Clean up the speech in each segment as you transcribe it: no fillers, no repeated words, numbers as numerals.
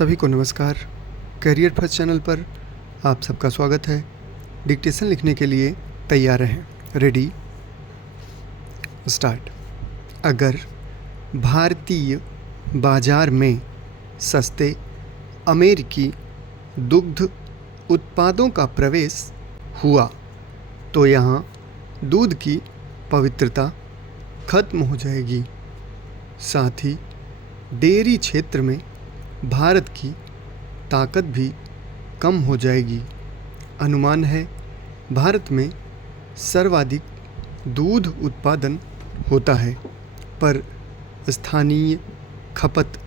सभी को नमस्कार। करियर फर्स्ट चैनल पर आप सबका स्वागत है। डिक्टेशन लिखने के लिए तैयार हैं। Ready start. अगर भारतीय बाजार में सस्ते अमेरिकी दुग्ध उत्पादों का प्रवेश हुआ तो यहाँ दूध की पवित्रता खत्म हो जाएगी। साथ ही डेयरी क्षेत्र में भारत की ताकत भी कम हो जाएगी। अनुमान है भारत में सर्वाधिक दूध उत्पादन होता है, पर स्थानीय खपत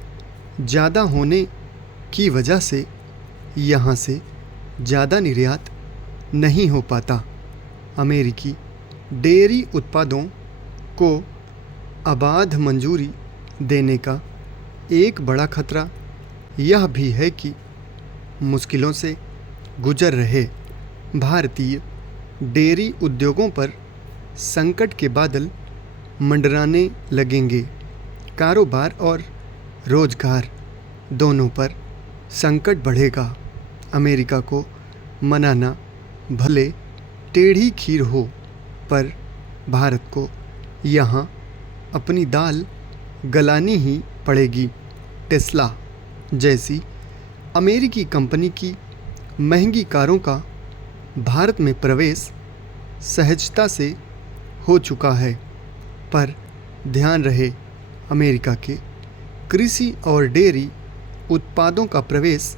ज़्यादा होने की वजह से यहाँ से ज़्यादा निर्यात नहीं हो पाता। अमेरिकी डेयरी उत्पादों को अबाध मंजूरी देने का एक बड़ा खतरा यह भी है कि मुश्किलों से गुजर रहे भारतीय डेयरी उद्योगों पर संकट के बादल मंडराने लगेंगे। कारोबार और रोजगार दोनों पर संकट बढ़ेगा। अमेरिका को मनाना भले टेढ़ी खीर हो, पर भारत को यहाँ अपनी दाल गलानी ही पड़ेगी। टेस्ला जैसी अमेरिकी कंपनी की महंगी कारों का भारत में प्रवेश सहजता से हो चुका है, पर ध्यान रहे अमेरिका के कृषि और डेयरी उत्पादों का प्रवेश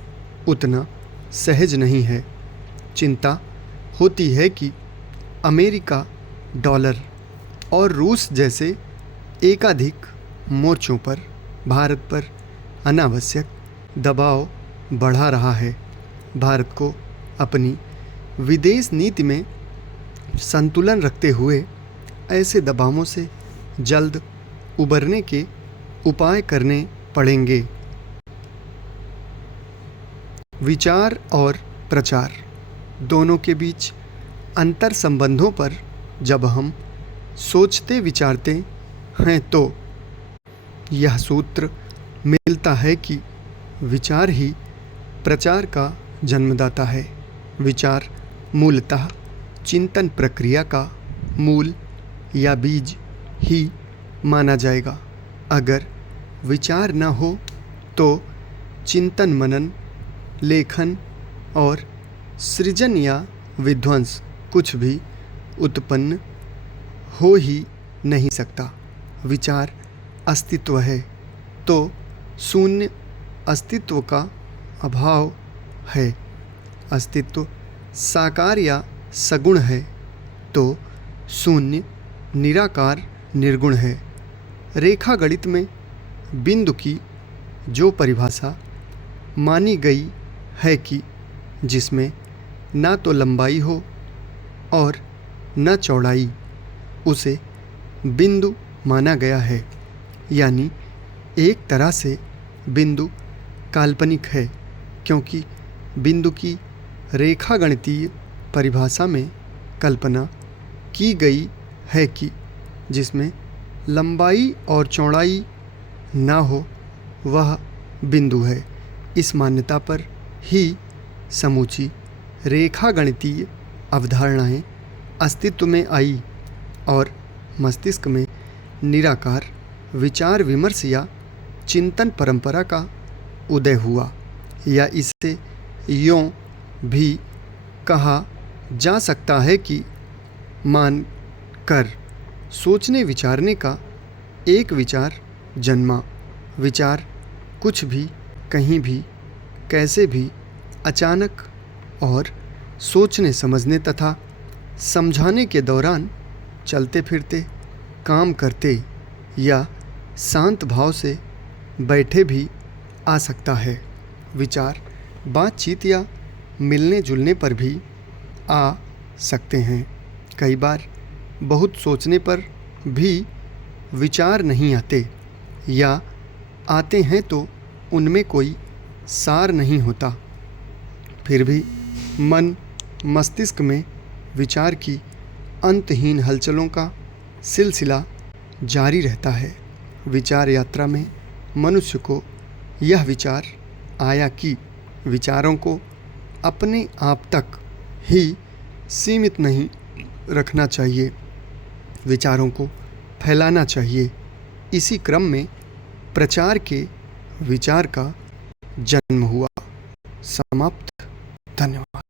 उतना सहज नहीं है। चिंता होती है कि अमेरिका डॉलर और रूस जैसे एकाधिक मोर्चों पर भारत पर अनावश्यक दबाव बढ़ा रहा है। भारत को अपनी विदेश नीति में संतुलन रखते हुए ऐसे दबावों से जल्द उबरने के उपाय करने पड़ेंगे। विचार और प्रचार दोनों के बीच अंतर संबंधों पर जब हम सोचते विचारते हैं तो यह सूत्र मिलता है कि विचार ही प्रचार का जन्मदाता है। विचार मूलतः चिंतन प्रक्रिया का मूल या बीज ही माना जाएगा। अगर विचार न हो तो चिंतन मनन, लेखन और सृजन या विध्वंस कुछ भी उत्पन्न हो ही नहीं सकता। विचार अस्तित्व है तो शून्य अस्तित्व का अभाव है। अस्तित्व साकार या सगुण है तो शून्य निराकार निर्गुण है। रेखा गणित में बिंदु की जो परिभाषा मानी गई है कि जिसमें ना तो लंबाई हो और न चौड़ाई, उसे बिंदु माना गया है। यानी एक तरह से बिंदु काल्पनिक है, क्योंकि बिंदु की रेखा गणितीय परिभाषा में कल्पना की गई है कि जिसमें लंबाई और चौड़ाई ना हो वह बिंदु है। इस मान्यता पर ही समूची रेखा गणितीय अवधारणाएं अस्तित्व में आई और मस्तिष्क में निराकार विचार विमर्श या चिंतन परंपरा का उदय हुआ। या इसे यों भी कहा जा सकता है कि मान कर सोचने विचारने का एक विचार जन्मा। विचार कुछ भी, कहीं भी, कैसे भी, अचानक और सोचने समझने तथा समझाने के दौरान चलते फिरते, काम करते या शांत भाव से बैठे भी आ सकता है। विचार बातचीत या मिलने जुलने पर भी आ सकते हैं। कई बार बहुत सोचने पर भी विचार नहीं आते, या आते हैं तो उनमें कोई सार नहीं होता। फिर भी मन मस्तिष्क में विचार की अंतहीन हलचलों का सिलसिला जारी रहता है। विचार यात्रा में मनुष्य को यह विचार आया कि विचारों को अपने आप तक ही सीमित नहीं रखना चाहिए, विचारों को फैलाना चाहिए। इसी क्रम में प्रचार के विचार का जन्म हुआ। समाप्त। धन्यवाद।